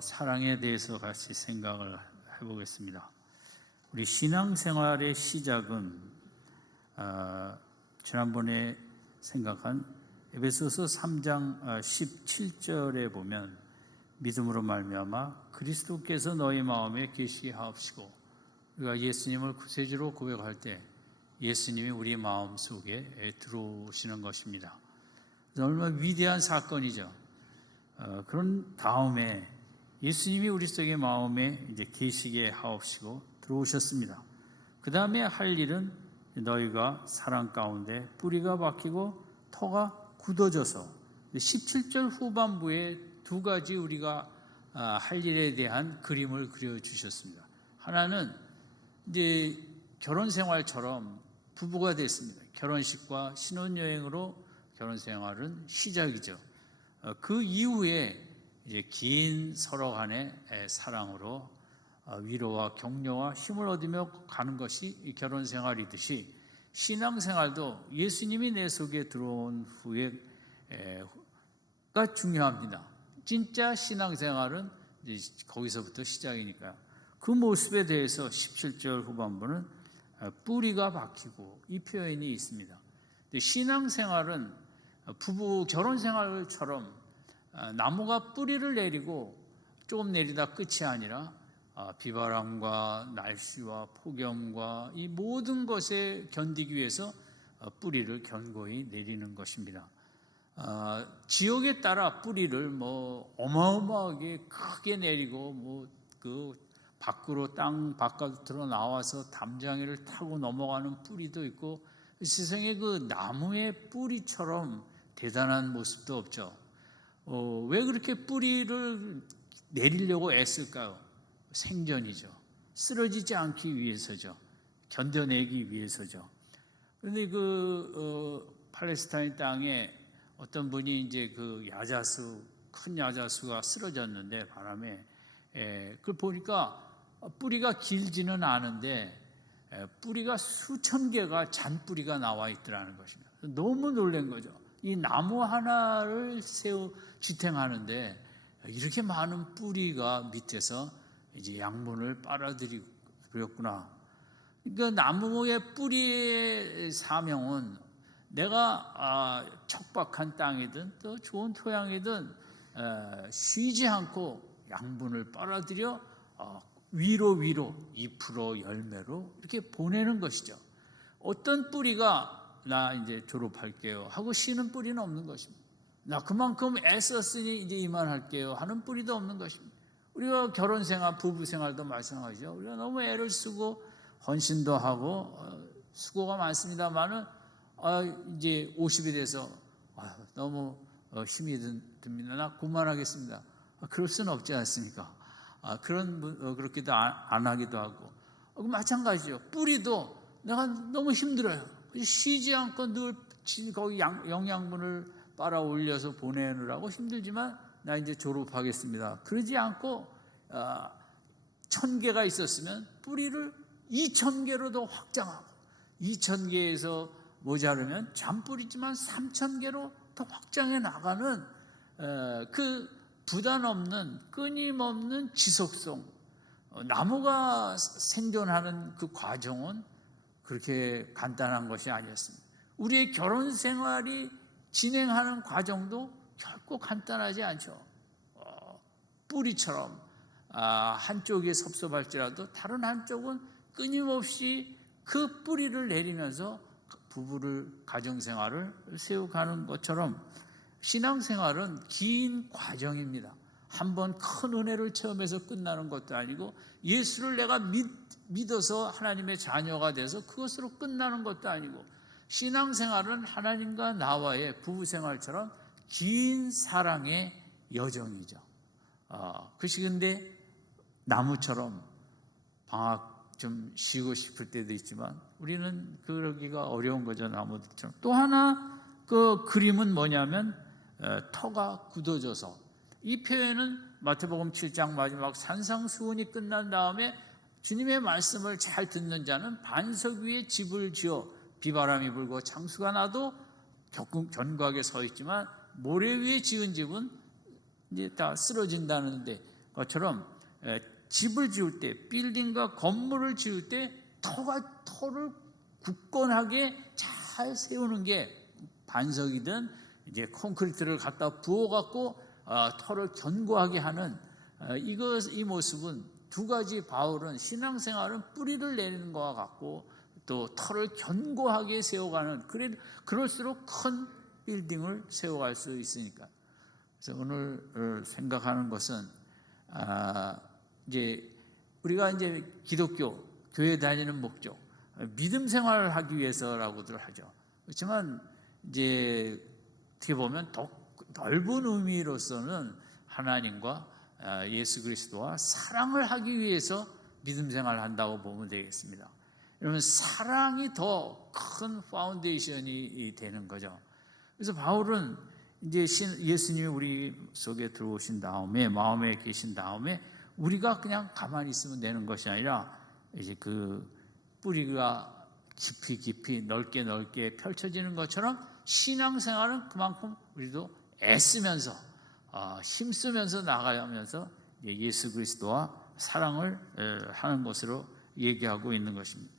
사랑에 대해서 같이 생각을 해보겠습니다. 우리 신앙생활의 시작은 지난번에 생각한 에베소서 3장 17절에 보면 믿음으로 말미암아 그리스도께서 너희 마음에 계시게 하옵시고, 우리가 예수님을 구세주로 고백할 때 예수님이 우리 마음속에 들어오시는 것입니다. 얼마나 위대한 사건이죠. 그런 다음에 예수님이 우리 속의 마음에 이제 계시게 하옵시고 들어오셨습니다. 그 다음에 할 일은 너희가 사랑 가운데 뿌리가 박히고 터가 굳어져서, 17절 후반부에 두 가지 우리가 할 일에 대한 그림을 그려주셨습니다. 하나는 이제 결혼 생활처럼 부부가 됐습니다. 결혼식과 신혼여행으로 결혼 생활은 시작이죠. 그 이후에 이제 긴 서로 간의 사랑으로 위로와 격려와 힘을 얻으며 가는 것이 이 결혼 생활이듯이, 신앙생활도 예수님이 내 속에 들어온 후에가 중요합니다. 진짜 신앙생활은 이제 거기서부터 시작이니까요. 그 모습에 대해서 17절 후반부는 뿌리가 박히고 이 표현이 있습니다. 신앙생활은 부부 결혼생활처럼 나무가 뿌리를 내리고 조금 내리다 끝이 아니라 비바람과 날씨와 폭염과 이 모든 것에 견디기 위해서 뿌리를 견고히 내리는 것입니다. 지역에 따라 뿌리를 어마어마하게 크게 내리고 그 밖으로 땅 바깥으로 나와서 담장이를 타고 넘어가는 뿌리도 있고, 세상에 그 나무의 뿌리처럼 대단한 모습도 없죠. 왜 그렇게 뿌리를 내리려고 애쓸까요? 생존이죠. 쓰러지지 않기 위해서죠. 견뎌내기 위해서죠. 그런데 팔레스타인 땅에 어떤 분이 이제 큰 야자수가 쓰러졌는데, 바람에, 그걸 보니까 뿌리가 길지는 않은데, 뿌리가 수천 개가 잔뿌리가 나와 있더라는 것입니다. 너무 놀란 거죠. 이 나무 하나를 지탱하는데 이렇게 많은 뿌리가 밑에서 이제 양분을 빨아들였구나. 그러니까 나무의 뿌리의 사명은 내가 척박한 땅이든 또 좋은 토양이든 쉬지 않고 양분을 빨아들여 위로 잎으로 열매로 이렇게 보내는 것이죠. 어떤 뿌리가 나 이제 졸업할게요 하고 쉬는 뿌리는 없는 것입니다. 나 그만큼 애썼으니 이제 이만할게요 하는 뿌리도 없는 것입니다. 우리가 결혼생활, 부부생활도 마찬가지죠. 우리가 너무 애를 쓰고 헌신도 하고 수고가 많습니다만은 이제 50이 돼서 너무 힘이 듭니다. 나 그만하겠습니다. 그럴 수는 없지 않습니까? 그렇게도 안 하기도 하고. 마찬가지죠. 뿌리도 내가 너무 힘들어요. 쉬지 않고 늘 거기 영양분을 빨아 올려서 보내느라고 힘들지만 나 이제 졸업하겠습니다. 그러지 않고 1000개가 있었으면 뿌리를 2000개로 더 확장하고, 2000개에서 모자르면 잔뿌리지만 3000개로 더 확장해 나가는 그 부담 없는 끊임없는 지속성, 나무가 생존하는 그 과정은 그렇게 간단한 것이 아니었습니다. 우리의 결혼 생활이 진행하는 과정도 결코 간단하지 않죠. 뿌리처럼 한쪽이 섭섭할지라도 다른 한쪽은 끊임없이 그 뿌리를 내리면서 부부를, 가정생활을 세워가는 것처럼 신앙생활은 긴 과정입니다. 한번 큰 은혜를 체험해서 끝나는 것도 아니고, 예수를 내가 믿어서 하나님의 자녀가 돼서 그것으로 끝나는 것도 아니고, 신앙생활은 하나님과 나와의 부부생활처럼 긴 사랑의 여정이죠. 그것이 근데 나무처럼 방학 좀 쉬고 싶을 때도 있지만 우리는 그러기가 어려운 거죠. 나무들처럼. 또 하나 그 그림은 뭐냐면 터가 굳어져서, 이 표현은 마태복음 7장 마지막 산상수훈이 끝난 다음에 주님의 말씀을 잘 듣는 자는 반석 위에 집을 지어 비바람이 불고 창수가 나도 견고하게 서 있지만 모래 위에 지은 집은 이제 다 쓰러진다는데, 것처럼 집을 지을 때, 빌딩과 건물을 지을 때 터를 굳건하게 잘 세우는 게 반석이든 이제 콘크리트를 갖다 부어갖고 터를 견고하게 하는 이 모습은 두 가지. 바울은 신앙생활은 뿌리를 내리는 것과 같고 또 터를 견고하게 세워가는, 그럴수록 큰 빌딩을 세워갈 수 있으니까. 그래서 오늘 생각하는 것은 이제 우리가 이제 기독교 교회 다니는 목적, 믿음 생활을 하기 위해서라고들 하죠. 그렇지만 이제 어떻게 보면 더 넓은 의미로서는 하나님과 예수 그리스도와 사랑을 하기 위해서 믿음 생활을 한다고 보면 되겠습니다. 여러분, 사랑이 더 큰 파운데이션이 되는 거죠. 그래서 바울은 이제 예수님이 우리 속에 들어오신 다음에, 마음에 계신 다음에 우리가 그냥 가만히 있으면 되는 것이 아니라 이제 그 뿌리가 깊이 넓게 펼쳐지는 것처럼 신앙생활은 그만큼 우리도 애쓰면서 힘쓰면서 나가면서 예수 그리스도와 사랑을 하는 것으로 얘기하고 있는 것입니다.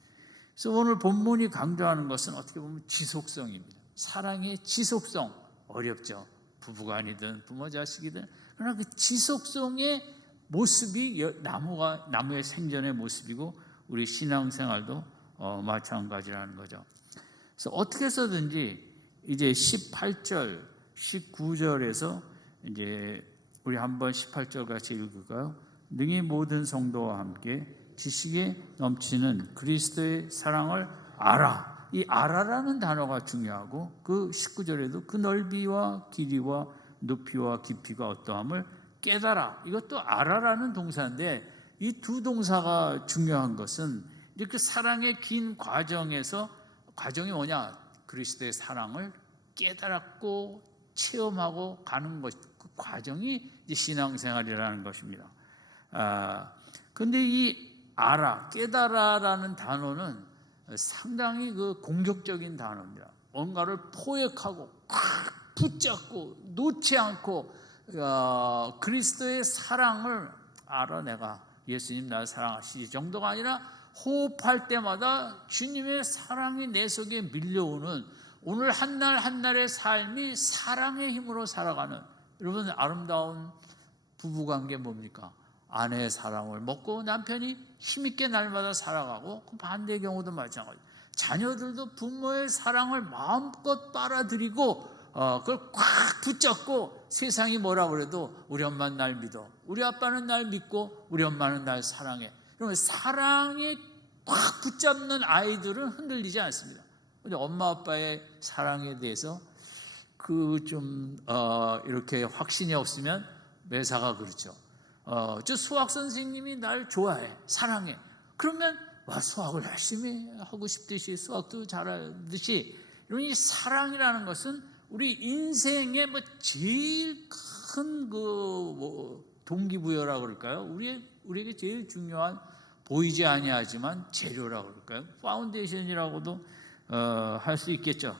그래서 오늘 본문이 강조하는 것은 어떻게 보면 지속성입니다. 사랑의 지속성. 어렵죠. 부부간이든 부모 자식이든. 그러나 그 지속성의 모습이 나무의 생전의 모습이고 우리 신앙생활도 마찬가지라는 거죠. 그래서 어떻게 해서든지 이제 18절, 19절에서 이제 우리 한번 18절 같이 읽을까요? 능히 모든 성도와 함께 지식에 넘치는 그리스도의 사랑을 알아. 이 알아라는 단어가 중요하고 그 19절에도 그 넓이와 길이와 높이와 깊이가 어떠함을 깨달아. 이것도 알아라는 동사인데 이 두 동사가 중요한 것은 이렇게 사랑의 긴 과정에서, 과정이 뭐냐? 그리스도의 사랑을 깨달았고 체험하고 가는 것, 그 과정이 이제 신앙생활이라는 것입니다. 그런데 이 알아, 깨달아라는 단어는 상당히 그 공격적인 단어입니다. 뭔가를 포획하고 꽉 붙잡고 놓지 않고 그리스도의 사랑을 알아. 내가 예수님 나를 사랑하시지 정도가 아니라 호흡할 때마다 주님의 사랑이 내 속에 밀려오는, 오늘 한날 한날의 삶이 사랑의 힘으로 살아가는, 여러분 아름다운 부부관계 뭡니까? 아내의 사랑을 먹고 남편이 힘있게 날마다 살아가고, 그 반대의 경우도 마찬가지예요. 자녀들도 부모의 사랑을 마음껏 빨아들이고 그걸 꽉 붙잡고 세상이 뭐라 그래도 우리 엄마는 날 믿어, 우리 아빠는 날 믿고 우리 엄마는 날 사랑해. 그러면 사랑에 꽉 붙잡는 아이들은 흔들리지 않습니다. 근데 엄마 아빠의 사랑에 대해서 이렇게 확신이 없으면 매사가 그렇죠. 저 수학 선생님이 날 좋아해, 사랑해. 그러면 수학을 열심히 하고 싶듯이 수학도 잘하듯이, 이런 이 사랑이라는 것은 우리 인생의 제일 큰 동기부여라고 그럴까요? 우리에게 제일 중요한, 보이지 아니하지만 재료라고 그럴까요? 파운데이션이라고도 할 수 있겠죠.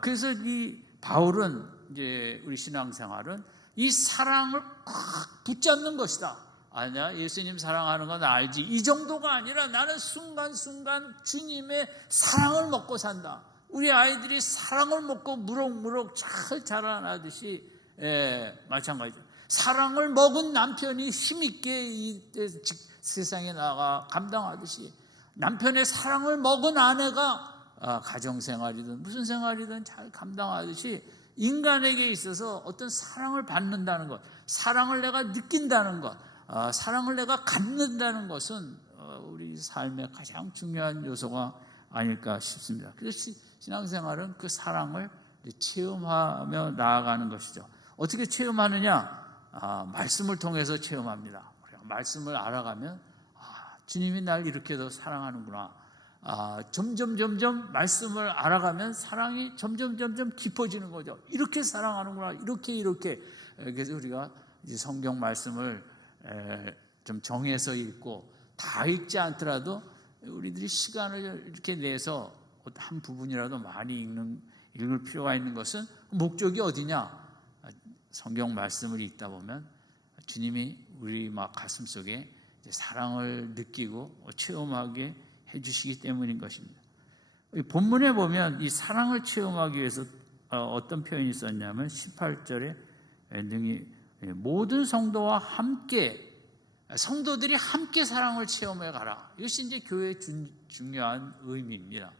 그래서 이 바울은 이제 우리 신앙생활은 이 사랑을 꽉 붙잡는 것이다. 아니야, 예수님 사랑하는 건 알지, 이 정도가 아니라 나는 순간순간 주님의 사랑을 먹고 산다. 우리 아이들이 사랑을 먹고 무럭무럭 잘 자라나듯이 마찬가지죠. 사랑을 먹은 남편이 힘있게 이 세상에 나가 감당하듯이, 남편의 사랑을 먹은 아내가 가정생활이든 무슨 생활이든 잘 감당하듯이, 인간에게 있어서 어떤 사랑을 받는다는 것, 사랑을 내가 느낀다는 것, 사랑을 내가 갖는다는 것은 우리 삶의 가장 중요한 요소가 아닐까 싶습니다. 그래서 신앙생활은 그 사랑을 체험하며 나아가는 것이죠. 어떻게 체험하느냐? 말씀을 통해서 체험합니다. 우리가 말씀을 알아가면 주님이 날 이렇게도 사랑하는구나. 점점 말씀을 알아가면 사랑이 점점 깊어지는 거죠. 이렇게 사랑하는구나. 이렇게. 그래서 우리가 이제 성경 말씀을 좀 정해서 읽고, 다 읽지 않더라도 우리들이 시간을 이렇게 내서 한 부분이라도 많이 읽을 필요가 있는 것은, 목적이 어디냐? 성경 말씀을 읽다 보면 주님이 우리 막 가슴 속에 사랑을 느끼고 체험하게 해주시기 때문인 것입니다. 본문에 보면 이 사랑을 체험하기 위해서 어떤 표현이 있었냐면 18절에 능히 모든 성도와 함께, 성도들이 함께 사랑을 체험해 가라. 이것이 이제 교회의 중요한 의미입니다.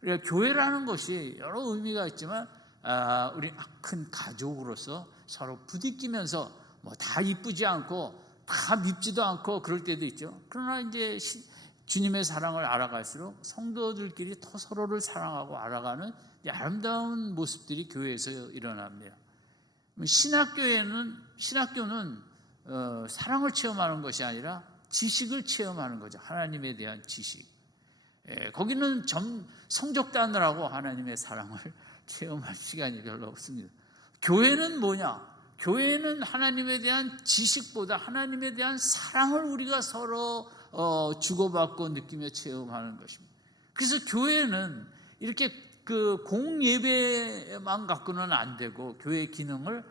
그러니까 교회라는 것이 여러 의미가 있지만 우리 큰 가족으로서 서로 부딪히면서 뭐 다 이쁘지 않고 다 밉지도 않고 그럴 때도 있죠. 그러나 이제 주님의 사랑을 알아갈수록 성도들끼리 더 서로를 사랑하고 알아가는 아름다운 모습들이 교회에서 일어납니다. 신학교는 사랑을 체험하는 것이 아니라 지식을 체험하는 거죠. 하나님에 대한 지식. 거기는 성적 따느라고 하나님의 사랑을 체험할 시간이 별로 없습니다. 교회는 뭐냐? 교회는 하나님에 대한 지식보다 하나님에 대한 사랑을 우리가 서로 주고받고 느끼며 체험하는 것입니다. 그래서 교회는 이렇게 그 공예배만 갖고는 안 되고 교회의 기능을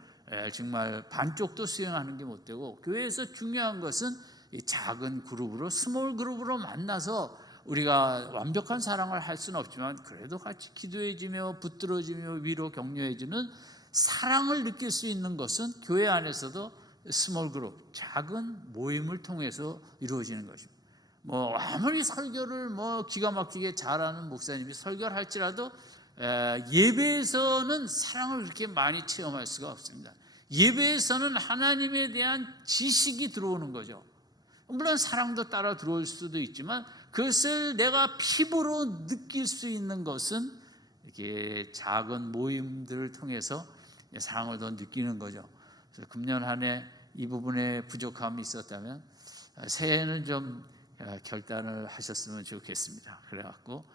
정말 반쪽도 수행하는 게 못 되고, 교회에서 중요한 것은 이 작은 그룹으로, 스몰 그룹으로 만나서 우리가 완벽한 사랑을 할 수는 없지만 그래도 같이 기도해주며 붙들어주며 위로 격려해주는 사랑을 느낄 수 있는 것은 교회 안에서도 스몰 그룹, 작은 모임을 통해서 이루어지는 것입니다. 뭐 아무리 설교를 기가 막히게 잘하는 목사님이 설교를 할지라도 예배에서는 사랑을 그렇게 많이 체험할 수가 없습니다. 예배에서는 하나님에 대한 지식이 들어오는 거죠. 물론 사랑도 따라 들어올 수도 있지만 그것을 내가 피부로 느낄 수 있는 것은 이렇게 작은 모임들을 통해서 사랑을 더 느끼는 거죠. 그래서 금년 한 해 이 부분에 부족함이 있었다면 새해에는 좀 결단을 하셨으면 좋겠습니다. 그래갖고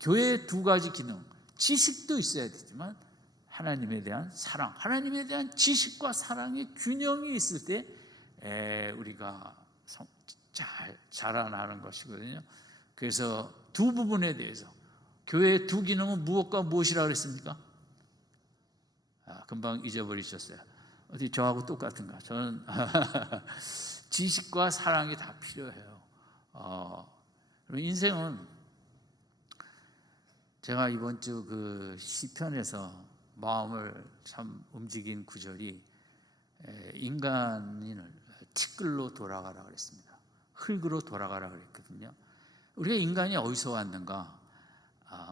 교회의 두 가지 기능, 지식도 있어야 되지만 하나님에 대한 사랑, 하나님에 대한 지식과 사랑의 균형이 있을 때 우리가 잘 자라나는 것이거든요. 그래서 두 부분에 대해서 교회의 두 기능은 무엇과 무엇이라고 그랬습니까? 금방 잊어버리셨어요. 어디 저하고 똑같은가? 저는 지식과 사랑이 다 필요해요. 인생은 제가 이번 주 그 시편에서 마음을 참 움직인 구절이 인간을 티끌로 돌아가라 그랬습니다. 흙으로 돌아가라 그랬거든요. 우리가 인간이 어디서 왔는가?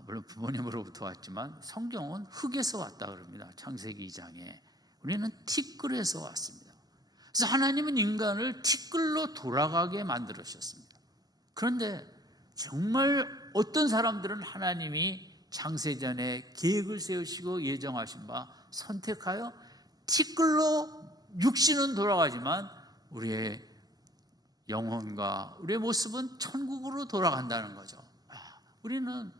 물론 부모님으로부터 왔지만 성경은 흙에서 왔다 그럽니다. 창세기 2장에. 우리는 티끌에서 왔습니다. 그래서 하나님은 인간을 티끌로 돌아가게 만들으셨습니다. 그런데 정말 어떤 사람들은 하나님이 창세전에 계획을 세우시고 예정하신 바 선택하여 티끌로 육신은 돌아가지만 우리의 영혼과 우리의 모습은 천국으로 돌아간다는 거죠. 우리는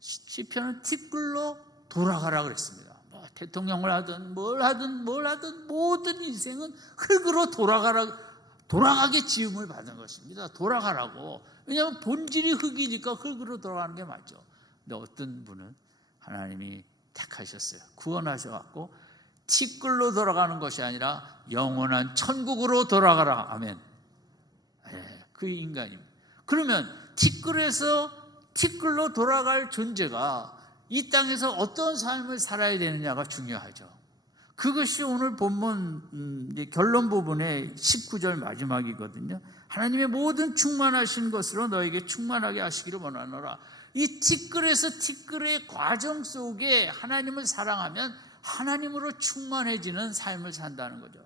시편은 티끌로 돌아가라 그랬습니다. 대통령을 하든 뭘 하든 모든 인생은 흙으로 돌아가게 지음을 받은 것입니다. 돌아가라고. 왜냐하면 본질이 흙이니까 흙으로 돌아가는 게 맞죠. 근데 어떤 분은 하나님이 택하셨어요. 구원하셔갖고 티끌로 돌아가는 것이 아니라 영원한 천국으로 돌아가라. 아멘. 그 인간입니다. 그러면 티끌로 돌아갈 존재가 이 땅에서 어떤 삶을 살아야 되느냐가 중요하죠. 그것이 오늘 본문 결론 부분의 19절 마지막이거든요. 하나님의 모든 충만하신 것으로 너에게 충만하게 하시기를 원하노라. 이 티끌의 과정 속에 하나님을 사랑하면 하나님으로 충만해지는 삶을 산다는 거죠.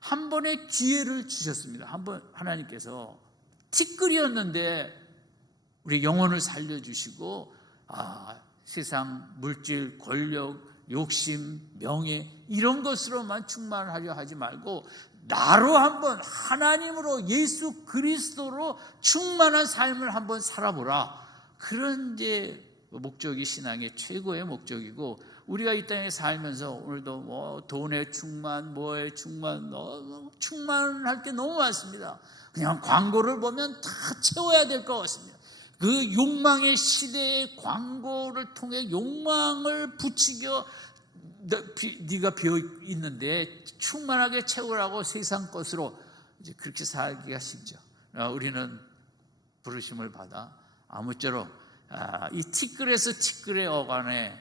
한 번의 기회를 주셨습니다. 하나님께서 티끌이었는데 우리 영혼을 살려주시고 세상 물질, 권력, 욕심, 명예 이런 것으로만 충만하려 하지 말고 나로 한번 하나님으로 예수 그리스도로 충만한 삶을 한번 살아보라. 그런 이제 목적이 신앙의 최고의 목적이고, 우리가 이 땅에 살면서 오늘도 돈에 충만, 뭐에 충만, 충만할 게 너무 많습니다. 그냥 광고를 보면 다 채워야 될 것 같습니다. 그 욕망의 시대의 광고를 통해 욕망을 부추겨 네가 비어 있는데 충만하게 채우라고 세상 것으로 이제 그렇게 살기가 쉽죠. 우리는 부르심을 받아 아무쪼록 이 티끌에서 티끌의 어간에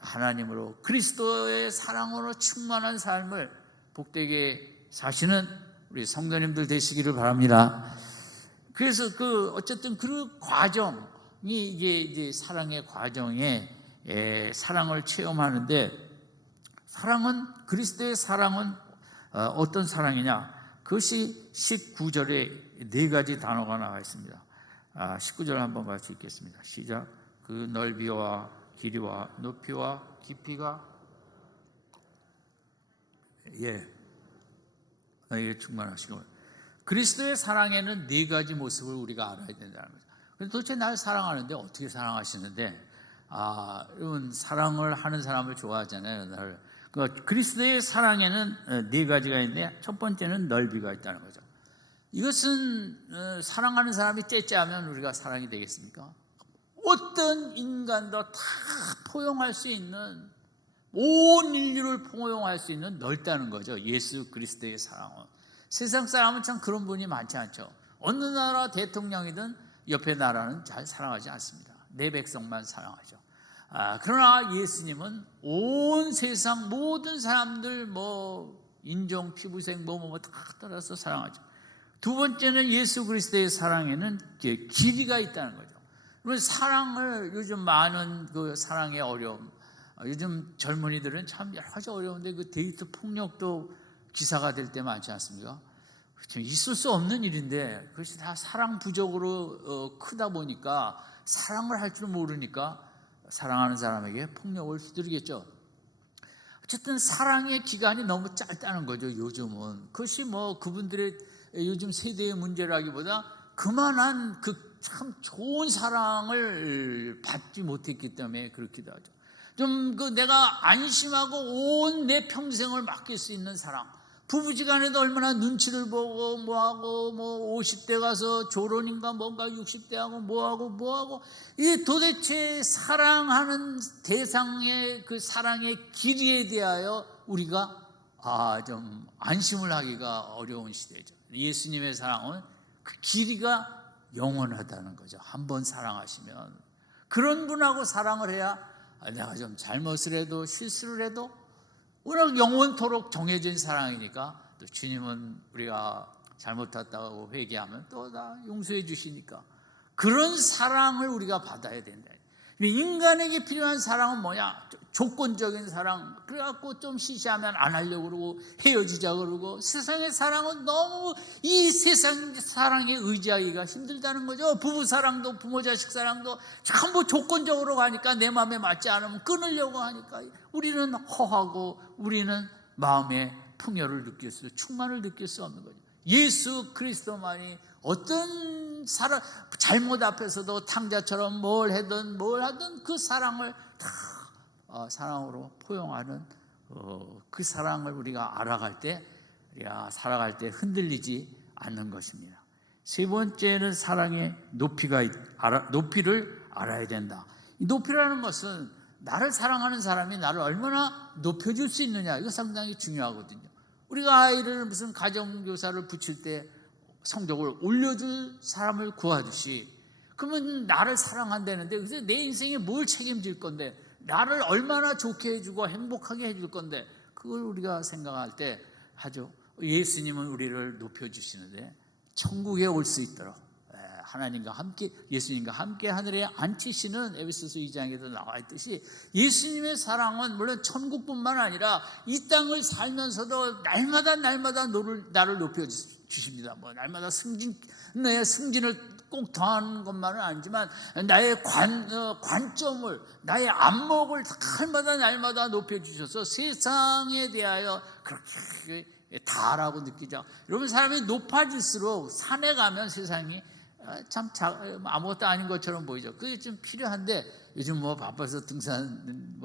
하나님으로 그리스도의 사랑으로 충만한 삶을 복되게 사시는 우리 성도님들 되시기를 바랍니다. 그래서 어쨌든 그 과정이 이제 사랑의 과정에 사랑을 체험하는데, 그리스도의 사랑은 어떤 사랑이냐? 그것이 19절에 네 가지 단어가 나와 있습니다. 19절 한번 같이 읽겠습니다. 시작. 그 넓이와 길이와 높이와 깊이가 너희에 충만하시고, 그리스도의 사랑에는 네 가지 모습을 우리가 알아야 된다는 거죠. 그런데 도대체 나를 사랑하는데 어떻게 사랑하시는데? 여러분 사랑을 하는 사람을 좋아하잖아요. 그리스도의 사랑에는 네 가지가 있는데, 첫 번째는 넓이가 있다는 거죠. 이것은 사랑하는 사람이 째째하면 우리가 사랑이 되겠습니까? 어떤 인간도 다 포용할 수 있는, 온 인류를 포용할 수 있는 넓다는 거죠. 예수 그리스도의 사랑은. 세상 사람은 참 그런 분이 많지 않죠. 어느 나라 대통령이든 옆에 나라는 잘 사랑하지 않습니다. 내 백성만 사랑하죠. 그러나 예수님은 온 세상 모든 사람들, 인종, 피부색, 다 따라서 사랑하죠. 두 번째는 예수 그리스도의 사랑에는 길이가 있다는 거죠. 그래서 사랑을, 요즘 많은 그 사랑의 어려움, 요즘 젊은이들은 참 여러 가지 어려운데 그 데이트 폭력도 기사가 될 때 많지 않습니까? 있을 수 없는 일인데 그것이 다 사랑 부족으로 크다 보니까, 사랑을 할 줄 모르니까 사랑하는 사람에게 폭력을 휘두르겠죠. 어쨌든 사랑의 기간이 너무 짧다는 거죠. 요즘은 그것이 그분들의 요즘 세대의 문제라기보다 그만한 참 좋은 사랑을 받지 못했기 때문에 그렇기도 하죠. 좀 내가 안심하고 온 내 평생을 맡길 수 있는 사랑. 부부지간에도 얼마나 눈치를 보고 뭐하고 50대 가서 조론인가 뭔가 60대 하고 뭐하고 이 도대체 사랑하는 대상의 그 사랑의 길이에 대하여 우리가 좀 안심을 하기가 어려운 시대죠. 예수님의 사랑은 그 길이가 영원하다는 거죠. 한번 사랑하시면 그런 분하고 사랑을 해야 내가 좀 잘못을 해도 실수를 해도 워낙 영원토록 정해진 사랑이니까, 또 주님은 우리가 잘못했다고 회개하면 또 다 용서해 주시니까 그런 사랑을 우리가 받아야 된다. 인간에게 필요한 사랑은 뭐냐? 조건적인 사랑. 그래갖고 좀 시시하면 안 하려고 그러고 헤어지자 그러고, 세상의 사랑은 너무 이 세상 사랑에 의지하기가 힘들다는 거죠. 부부 사랑도 부모 자식 사랑도 전부 조건적으로 가니까, 내 마음에 맞지 않으면 끊으려고 하니까 우리는 허하고 우리는 마음에 풍요를 느낄 수, 충만을 느낄 수 없는 거죠. 예수 그리스도만이 어떤 사랑, 잘못 앞에서도 탕자처럼 뭘 하든 그 사랑을 다 사랑으로 포용하는 그 사랑을 우리가 알아갈 때, 우리가 살아갈 때 흔들리지 않는 것입니다. 세 번째는 사랑의 높이를 알아야 된다. 이 높이라는 것은 나를 사랑하는 사람이 나를 얼마나 높여줄 수 있느냐, 이거 상당히 중요하거든요. 우리가 아이를 무슨 가정교사를 붙일 때 성적을 올려줄 사람을 구하듯이, 그러면 나를 사랑한다는데 그래서 내 인생에 뭘 책임질 건데, 나를 얼마나 좋게 해주고 행복하게 해줄 건데, 그걸 우리가 생각할 때 하죠. 예수님은 우리를 높여주시는데 천국에 올 수 있도록 하나님과 함께, 예수님과 함께 하늘에 앉히시는 에베소서 2장에도 나와 있듯이, 예수님의 사랑은 물론 천국뿐만 아니라 이 땅을 살면서도 날마다 나를 높여주십니다. 날마다 나의 승진을 꼭 더하는 것만은 아니지만, 나의 관점을, 나의 안목을 날마다 높여주셔서 세상에 대하여 그렇게 다라고 느끼죠. 여러분, 사람이 높아질수록 산에 가면 세상이 참 아무것도 아닌 것처럼 보이죠. 그게 좀 필요한데, 요즘 바빠서 등산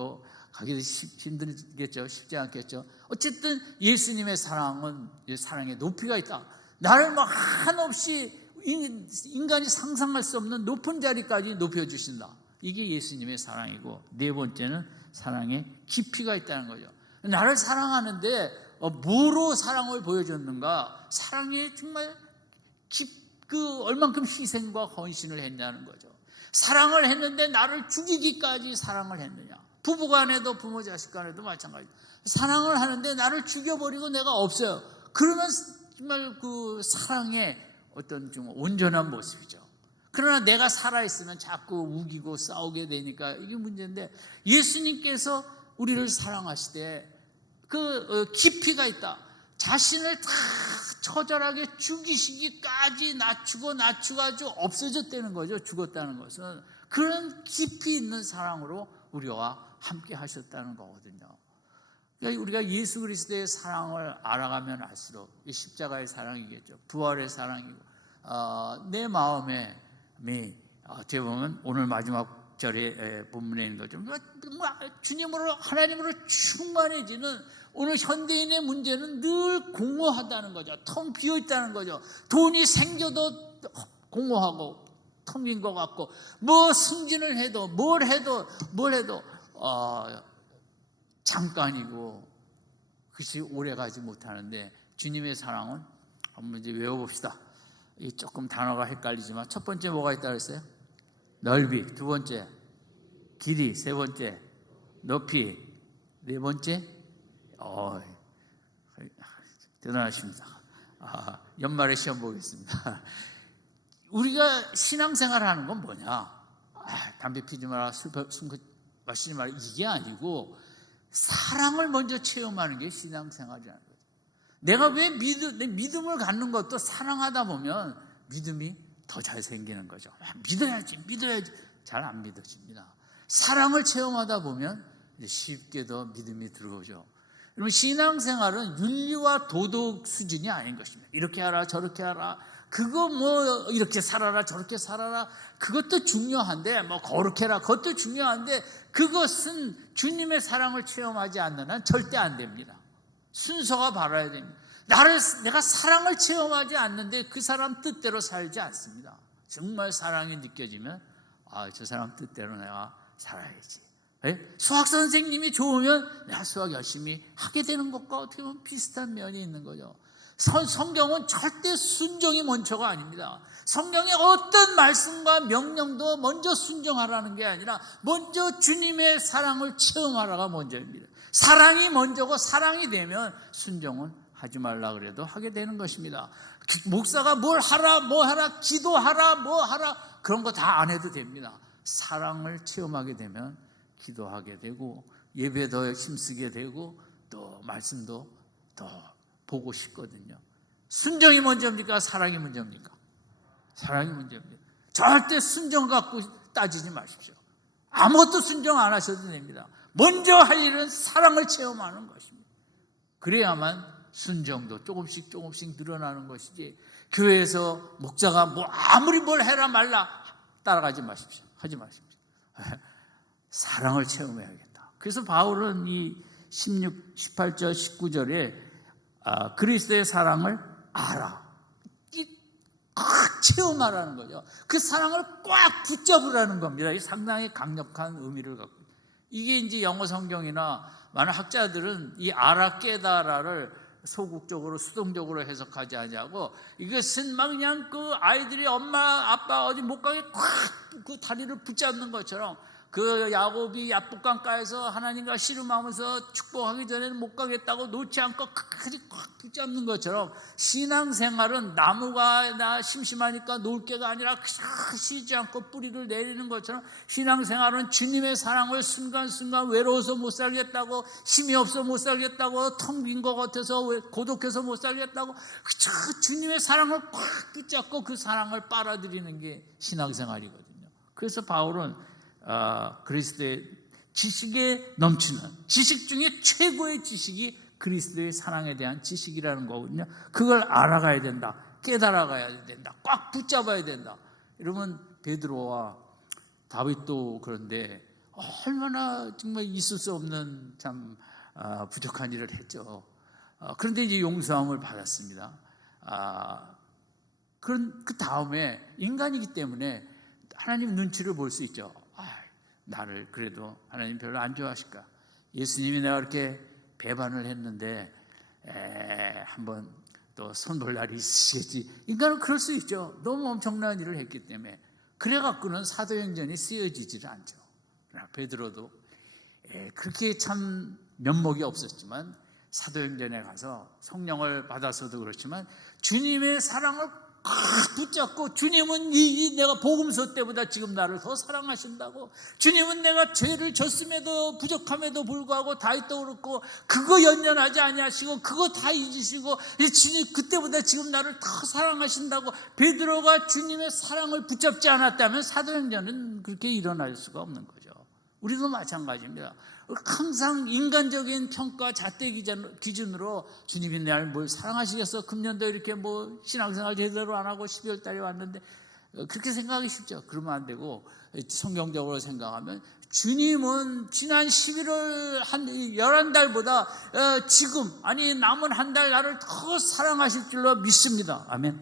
가기도 힘들겠죠. 쉽지 않겠죠. 어쨌든 예수님의 사랑은, 사랑의 높이가 있다. 나를 한없이 인간이 상상할 수 없는 높은 자리까지 높여주신다. 이게 예수님의 사랑이고, 네 번째는 사랑의 깊이가 있다는 거죠. 나를 사랑하는데 뭐로 사랑을 보여줬는가? 사랑이 정말 얼만큼 희생과 헌신을 했냐는 거죠. 사랑을 했는데 나를 죽이기까지 사랑을 했느냐? 부부간에도 부모 자식 간에도 마찬가지. 사랑을 하는데 나를 죽여버리고 내가 없어요. 그러면 정말 그 사랑의 어떤 좀 온전한 모습이죠. 그러나 내가 살아있으면 자꾸 우기고 싸우게 되니까 이게 문제인데, 예수님께서 우리를 사랑하시되 그 깊이가 있다. 자신을 다 처절하게 죽이시기까지 낮추고 없어졌다는 거죠. 죽었다는 것은 그런 깊이 있는 사랑으로 우리와 함께 하셨다는 거거든요. 그러니까 우리가 예수 그리스도의 사랑을 알아가면 알수록 이 십자가의 사랑이겠죠. 부활의 사랑이고, 내 마음에 어떻게 보면 오늘 마지막 절에 본문에 있는 거죠. 주님으로, 하나님으로 충만해지는, 오늘 현대인의 문제는 늘 공허하다는 거죠. 텅 비어있다는 거죠. 돈이 생겨도 공허하고 텅 빈 것 같고, 뭐 승진을 해도 뭘 해도 잠깐이고 그것이 오래가지 못하는데, 주님의 사랑은 한번 이제 외워봅시다. 조금 단어가 헷갈리지만, 첫 번째 뭐가 있다고 했어요? 넓이. 두 번째 길이. 세 번째 높이. 네 번째 대단하십니다. 연말에 시험 보겠습니다. 우리가 신앙생활을 하는 건 뭐냐? 담배 피지 마라, 술 마시지 마라, 이게 아니고 사랑을 먼저 체험하는 게 신앙생활이라는 거죠. 내가 왜 믿음을 갖는 것도 사랑하다 보면 믿음이 더 잘 생기는 거죠. 믿어야지 잘 안 믿어집니다. 사랑을 체험하다 보면 쉽게 더 믿음이 들어오죠. 그러면 신앙생활은 윤리와 도덕 수준이 아닌 것입니다. 이렇게 하라 저렇게 하라, 그거 뭐 이렇게 살아라 저렇게 살아라, 그것도 중요한데, 뭐 거룩해라, 그것도 중요한데, 그것은 주님의 사랑을 체험하지 않는 한 절대 안 됩니다. 순서가 바라야 됩니다. 내가 사랑을 체험하지 않는데 그 사람 뜻대로 살지 않습니다. 정말 사랑이 느껴지면 저 사람 뜻대로 내가 살아야지. 수학 선생님이 좋으면 내가 수학 열심히 하게 되는 것과 어떻게 보면 비슷한 면이 있는 거죠. 성경은 절대 순종이 먼저가 아닙니다. 성경의 어떤 말씀과 명령도 먼저 순종하라는 게 아니라 먼저 주님의 사랑을 체험하라가 먼저입니다. 사랑이 먼저고, 사랑이 되면 순종은 하지 말라 그래도 하게 되는 것입니다. 목사가 뭘 하라 뭐 하라, 기도하라 뭐 하라, 그런 거 다 안 해도 됩니다. 사랑을 체험하게 되면 기도하게 되고, 예배 더 힘쓰게 되고, 또 말씀도 더 보고 싶거든요. 순종이 먼저입니까? 사랑이 먼저입니까? 사랑이 먼저입니다. 절대 순종 갖고 따지지 마십시오. 아무것도 순종 안 하셔도 됩니다. 먼저 할 일은 사랑을 체험하는 것입니다. 그래야만 순종도 조금씩 늘어나는 것이지, 교회에서 목사가 뭐 아무리 뭘 해라 말라 따라가지 마십시오. 하지 마십시오. 사랑을 체험해야겠다. 그래서 바울은 이 18절 19절에 그리스도의 사랑을 알아, 꽉 체험하라는 거죠. 그 사랑을 꽉 붙잡으라는 겁니다. 이 상당히 강력한 의미를 갖고, 이게 이제 영어 성경이나 많은 학자들은 이 알아 깨달아를 소극적으로 수동적으로 해석하지 않냐고, 이것은 막 그냥 그 아이들이 엄마 아빠 어디 못 가게 꽉 그 다리를 붙잡는 것처럼, 그 야곱이 야복강가에서 하나님과 씨름하면서 축복하기 전에는 못 가겠다고 놓지 않고 끝까지 꽉 붙잡는 것처럼, 신앙생활은 나무가 나 심심하니까 놓을 게가 아니라 쉬지 않고 뿌리를 내리는 것처럼, 신앙생활은 주님의 사랑을 순간순간 외로워서 못 살겠다고, 힘이 없어 못 살겠다고, 텅 빈 것 같아서 고독해서 못 살겠다고, 주님의 사랑을 꽉 붙잡고 그 사랑을 빨아들이는 게 신앙생활이거든요. 그래서 바울은 그리스도의 지식에 넘치는, 지식 중에 최고의 지식이 그리스도의 사랑에 대한 지식이라는 거거든요. 그걸 알아가야 된다. 깨달아가야 된다. 꽉 붙잡아야 된다. 여러분, 베드로와 다윗도 그런데 얼마나 정말 있을 수 없는 참 부족한 일을 했죠. 그런데 이제 용서함을 받았습니다. 그 다음에 인간이기 때문에 하나님 눈치를 볼 수 있죠. 나를 그래도 하나님 별로 안 좋아하실까? 예수님이 내가 그렇게 배반을 했는데 한번 또 손볼 날이 있으시겠지. 인간은 그럴 수 있죠. 너무 엄청난 일을 했기 때문에. 그래갖고는 사도행전이 쓰여지지를 않죠. 그러나 베드로도 그렇게 참 면목이 없었지만 사도행전에 가서 성령을 받아서도 그렇지만 주님의 사랑을 붙잡고, 주님은 내가 복음서 때보다 지금 나를 더 사랑하신다고, 주님은 내가 죄를 졌음에도 부족함에도 불구하고 다윗도 그렇고 그거 연연하지 아니하시고 그거 다 잊으시고 주님 그때보다 지금 나를 더 사랑하신다고 베드로가 주님의 사랑을 붙잡지 않았다면 사도행전은 그렇게 일어날 수가 없는 거죠. 우리도 마찬가지입니다. 항상 인간적인 평가 잣대 기준으로 주님이 나를 뭘 사랑하시겠어? 금년도 이렇게 뭐 신앙생활 제대로 안 하고 12월 달에 왔는데, 그렇게 생각하기 쉽죠. 그러면 안 되고 성경적으로 생각하면 주님은 지난 11월 한 11달보다 지금 남은 한 달 나를 더 사랑하실 줄로 믿습니다. 아멘.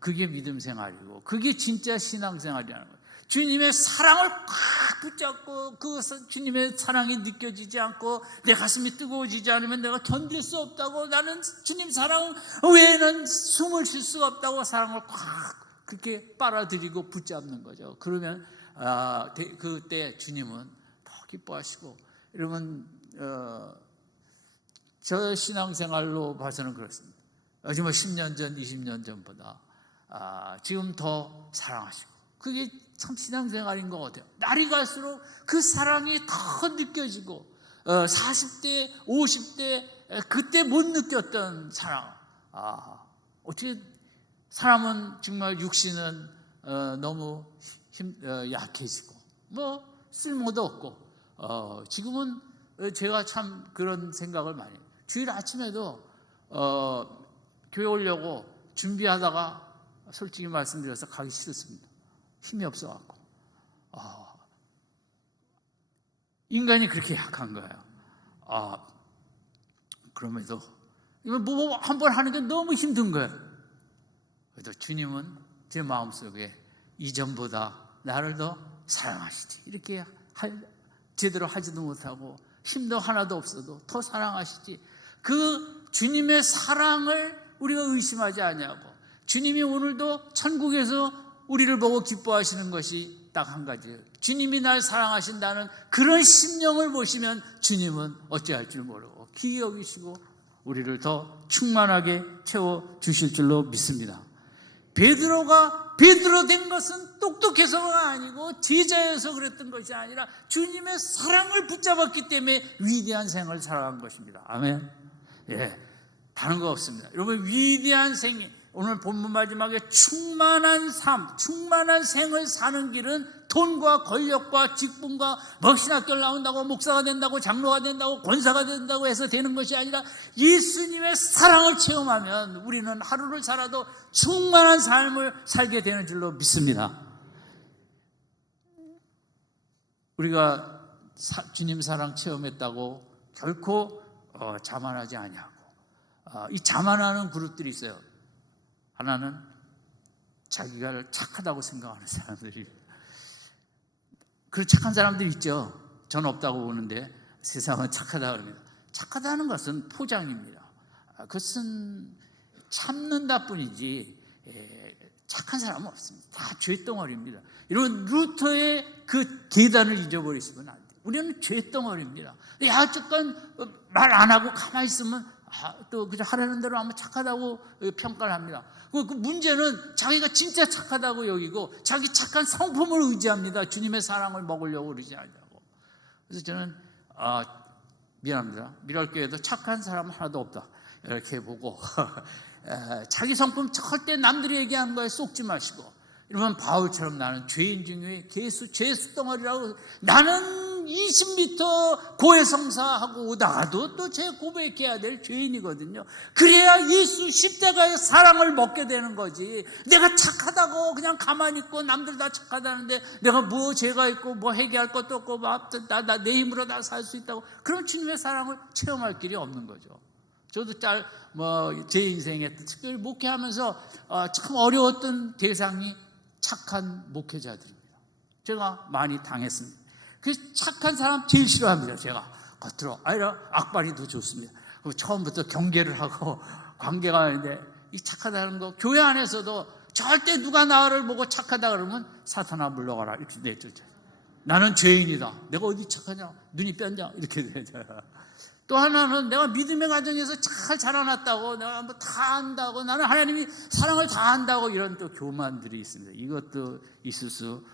그게 믿음 생활이고 그게 진짜 신앙생활이라는 거예요. 주님의 사랑을 꽉 붙잡고 그 주님의 사랑이 느껴지지 않고 내 가슴이 뜨거워지지 않으면 내가 견딜 수 없다고, 나는 주님 사랑 외에는 숨을 쉴 수가 없다고 사랑을 꽉 그렇게 빨아들이고 붙잡는 거죠. 그러면 그때 주님은 더 기뻐하시고. 여러분 저 신앙생활로 봐서는 그렇습니다. 지금 10년 전 20년 전보다 지금 더 사랑하시고, 그게 참 신앙생활인 것 같아요. 날이 갈수록 그 사랑이 더 느껴지고 40대 50대 그때 못 느꼈던 사랑. 어떻게 사람은 정말 육신은 너무 약해지고 뭐 쓸모도 없고 지금은 제가 참 그런 생각을 많이 해요. 주일 아침에도 교회 오려고 준비하다가 솔직히 말씀드려서 가기 싫었습니다. 힘이 없어갖고. 인간이 그렇게 약한 거예요. 그럼에도 이거 뭐 한 번 하는데 너무 힘든 거예요. 그래도 주님은 제 마음속에 이전보다 나를 더 사랑하시지. 이렇게 제대로 하지도 못하고 힘도 하나도 없어도 더 사랑하시지. 그 주님의 사랑을 우리가 의심하지 아니하고, 주님이 오늘도 천국에서 우리를 보고 기뻐하시는 것이 딱 한 가지예요. 주님이 날 사랑하신다는 그런 심령을 보시면 주님은 어찌할 줄 모르고 기이 여기시고 우리를 더 충만하게 채워주실 줄로 믿습니다. 베드로가 베드로 된 것은 똑똑해서가 아니고 제자여서 그랬던 것이 아니라 주님의 사랑을 붙잡았기 때문에 위대한 생을 살아간 것입니다. 아멘. 다른 거 없습니다. 여러분, 위대한 생이, 오늘 본문 마지막에 충만한 삶, 충만한 생을 사는 길은 돈과 권력과 직분과 뭐 신학교 나온다고 목사가 된다고 장로가 된다고 권사가 된다고 해서 되는 것이 아니라 예수님의 사랑을 체험하면 우리는 하루를 살아도 충만한 삶을 살게 되는 줄로 믿습니다. 우리가 주님 사랑 체험했다고 결코 자만하지 아니하고, 이 자만하는 그룹들이 있어요. 하나는 자기가 착하다고 생각하는 사람들이, 그 착한 사람들이 있죠. 전 없다고 보는데 세상은 착하다고 합니다. 착하다는 것은 포장입니다. 그것은 참는다 뿐이지 착한 사람은 없습니다. 다 죄덩어리입니다. 이런 루터의 그 계단을 잊어버리시면 안 돼요. 우리는 죄덩어리입니다. 약간 말 안 하고 가만히 있으면 또 그저 하라는 대로 하면 착하다고 평가를 합니다. 그 문제는 자기가 진짜 착하다고 여기고 자기 착한 성품을 의지합니다. 주님의 사랑을 먹으려고 그러지 않냐고. 그래서 저는 미안합니다. 미랄교회도 착한 사람 하나도 없다 이렇게 보고 자기 성품 절대 남들이 얘기하는 거에 쏙지 마시고, 이러면 바울처럼 나는 죄인 중에 죄수 덩어리라고, 나는 20m 고해성사하고 오다가도 또 제 고백해야 될 죄인이거든요. 그래야 예수 십자가의 사랑을 먹게 되는 거지. 내가 착하다고 그냥 가만히 있고 남들 다 착하다는데 내가 뭐 죄가 있고 뭐 회개할 것도 없고 내 힘으로 다 살 수 있다고, 그럼 주님의 사랑을 체험할 길이 없는 거죠. 저도 제 인생에 특별히 목회하면서 참 어려웠던 대상이 착한 목회자들입니다. 제가 많이 당했습니다. 그 착한 사람 제일 싫어합니다. 제가 겉으로 아니라 악발이 더 좋습니다. 처음부터 경계를 하고 관계가 있는데 이 착하다는 거 교회 안에서도 절대 누가 나를 보고 착하다 그러면 사탄아 물러가라 이렇게 내쫓아요. 나는 죄인이다. 내가 어디 착하냐? 눈이 뼈냐? 이렇게 되죠. 또 하나는 내가 믿음의 가정에서 잘 자라났다고 내가 뭐 다 안다고 나는 하나님이 사랑을 다 안다고 이런 또 교만들이 있습니다. 이것도 있을 수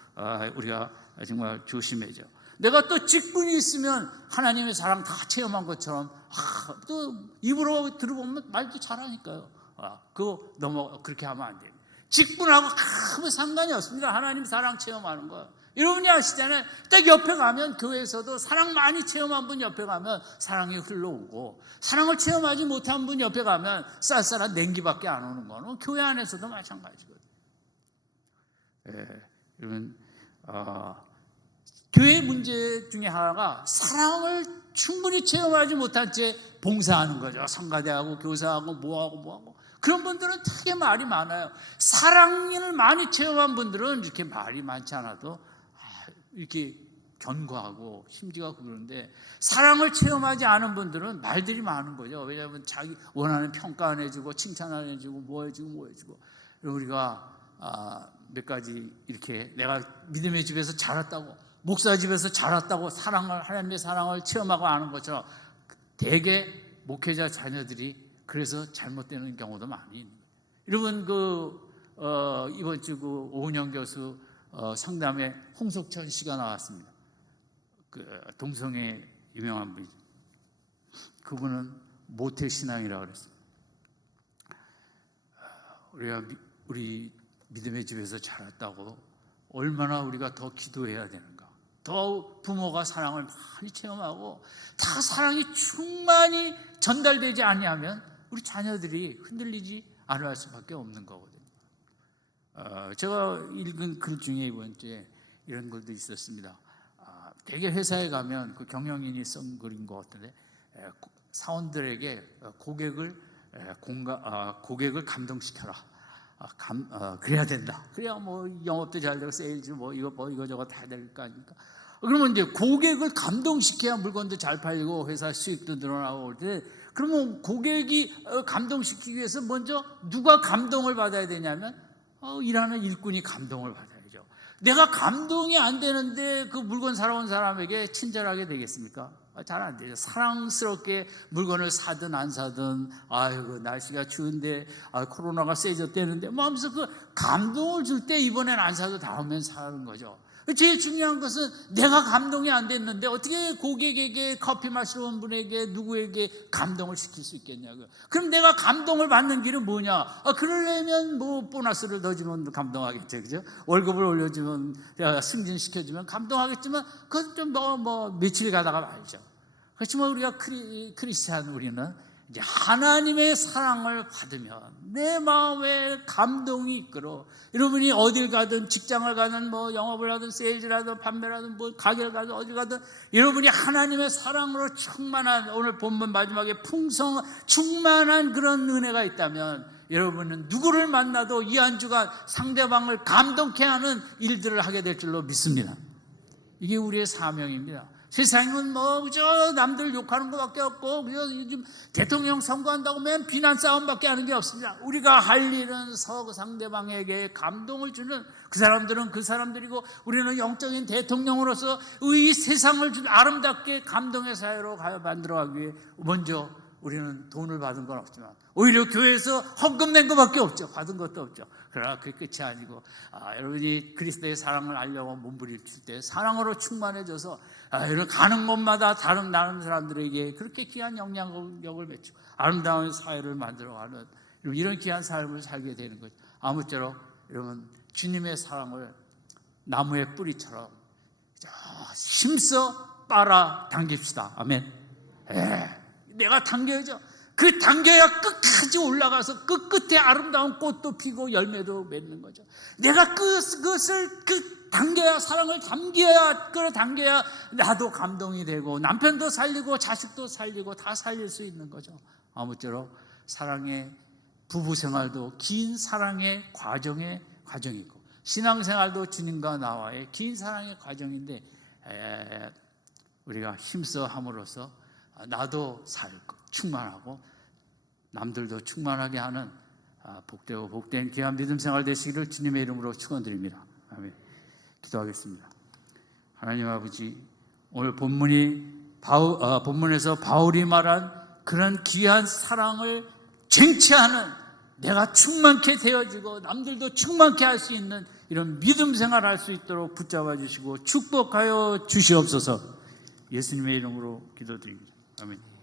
우리가 정말 조심해야죠. 내가 또 직분이 있으면 하나님의 사랑 다 체험한 것처럼 또 입으로 들어보면 말도 잘하니까요. 그거 너무 그렇게 하면 안 돼요. 직분하고 아무 상관이 없습니다. 하나님 사랑 체험하는 거. 여러분이 아시잖아요. 딱 옆에 가면 교회에서도 사랑 많이 체험한 분 옆에 가면 사랑이 흘러오고 사랑을 체험하지 못한 분 옆에 가면 쌀쌀한 냉기밖에 안 오는 거는 교회 안에서도 마찬가지거든요. 여러분 교회 문제 중에 하나가 사랑을 충분히 체험하지 못한 채 봉사하는 거죠. 성가대하고 교사하고 뭐하고 그런 분들은 되게 말이 많아요. 사랑을 많이 체험한 분들은 이렇게 말이 많지 않아도 이렇게 견고하고 심지가 그러는데 사랑을 체험하지 않은 분들은 말들이 많은 거죠. 왜냐하면 자기 원하는 평가 안 해주고 칭찬 안 해주고 뭐 해주고 우리가 몇 가지 이렇게 내가 믿음의 집에서 자랐다고 목사 집에서 자랐다고 하나님의 사랑을 체험하고 아는 것처럼 대개 목회자 자녀들이 그래서 잘못되는 경우도 많이 있는 거예요. 여러분 이번 주 오은영 교수 상담에 홍석천 씨가 나왔습니다. 동성애 유명한 분이죠. 그분은 모태신앙이라고 그랬어요. 우리 믿음의 집에서 자랐다고 얼마나 우리가 더 기도해야 되는가. 더 부모가 사랑을 많이 체험하고 다 사랑이 충만히 전달되지 아니하면 우리 자녀들이 흔들리지 않을 수밖에 없는 거거든요. 제가 읽은 글 중에 이번 주에 이런 글도 있었습니다. 되게 회사에 가면 그 경영인이 쓴 글인 것 같은데 사원들에게 고객을 감동시켜라. 그래야 된다. 그래야 뭐 영업도 잘 되고 세일즈 이거저거 다 될 거 아닙니까? 그러면 이제 고객을 감동시켜야 물건도 잘 팔리고 회사 수익도 늘어나고 올 때 그러면 고객이 감동시키기 위해서 먼저 누가 감동을 받아야 되냐면 일하는 일꾼이 감동을 받아야죠. 내가 감동이 안 되는데 그 물건 사러 온 사람에게 친절하게 되겠습니까? 잘 안 되죠. 사랑스럽게 물건을 사든 안 사든 아이고 날씨가 추운데 코로나가 세졌대는데 뭐 하면서 그 감동을 줄 때 이번엔 안 사도 다음엔 사는 거죠. 제일 중요한 것은 내가 감동이 안 됐는데 어떻게 고객에게 커피 마시러 온 분에게 누구에게 감동을 시킬 수 있겠냐고요. 그럼 내가 감동을 받는 길은 뭐냐? 그러려면 뭐 보너스를 더 주면 감동하겠죠, 그죠? 월급을 올려주면 승진시켜주면 감동하겠지만 그건 좀 며칠 가다가 말이죠. 그렇지만 우리가 크리스찬 우리는 이제 하나님의 사랑을 받으면 내 마음에 감동이 이끌어 여러분이 어딜 가든 직장을 가든 뭐 영업을 하든 세일즈를 하든 판매를 하든 뭐 가게를 가든 어딜 가든 여러분이 하나님의 사랑으로 충만한 오늘 본문 마지막에 충만한 그런 은혜가 있다면 여러분은 누구를 만나도 이 한 주간 상대방을 감동케 하는 일들을 하게 될 줄로 믿습니다. 이게 우리의 사명입니다. 세상은 저 남들 욕하는 것밖에 없고 요즘 대통령 선거한다고 맨 비난 싸움밖에 하는 게 없습니다. 우리가 할 일은 상대방에게 감동을 주는 그 사람들은 그 사람들이고 우리는 영적인 대통령으로서 이 세상을 아름답게 감동의 사회로 만들어가기 위해 먼저 우리는 돈을 받은 건 없지만 오히려 교회에서 헌금 낸 것밖에 없죠. 받은 것도 없죠. 그러나 그게 끝이 아니고 여러분이 그리스도의 사랑을 알려고 몸부림칠 때 사랑으로 충만해져서 여러분 가는 곳마다 다른 사람들에게 그렇게 귀한 영향력을 맺고 아름다운 사회를 만들어가는 이런 귀한 삶을 살게 되는 거죠. 아무쪼록 여러분 주님의 사랑을 나무의 뿌리처럼 힘써 빨아 당깁시다. 아멘. 내가 당겨야죠. 그 당겨야 끝까지 올라가서 끝에 아름다운 꽃도 피고 열매도 맺는 거죠. 내가 그것을 당겨야 사랑을 끌어당겨야 나도 감동이 되고 남편도 살리고 자식도 살리고 다 살릴 수 있는 거죠. 아무쪼록 사랑의 부부생활도 긴 사랑의 과정이고 신앙생활도 주님과 나와의 긴 사랑의 과정인데 우리가 힘써 함으로써 나도 살고 충만하고 남들도 충만하게 하는 복되고 복된 귀한 믿음 생활 되시기를 주님의 이름으로 축원드립니다. 아멘. 기도하겠습니다. 하나님 아버지, 오늘 본문에서 바울이 말한 그런 귀한 사랑을 쟁취하는, 내가 충만케 되어지고 남들도 충만케 할 수 있는 이런 믿음 생활할 수 있도록 붙잡아 주시고 축복하여 주시옵소서. 예수님의 이름으로 기도드립니다. 아멘.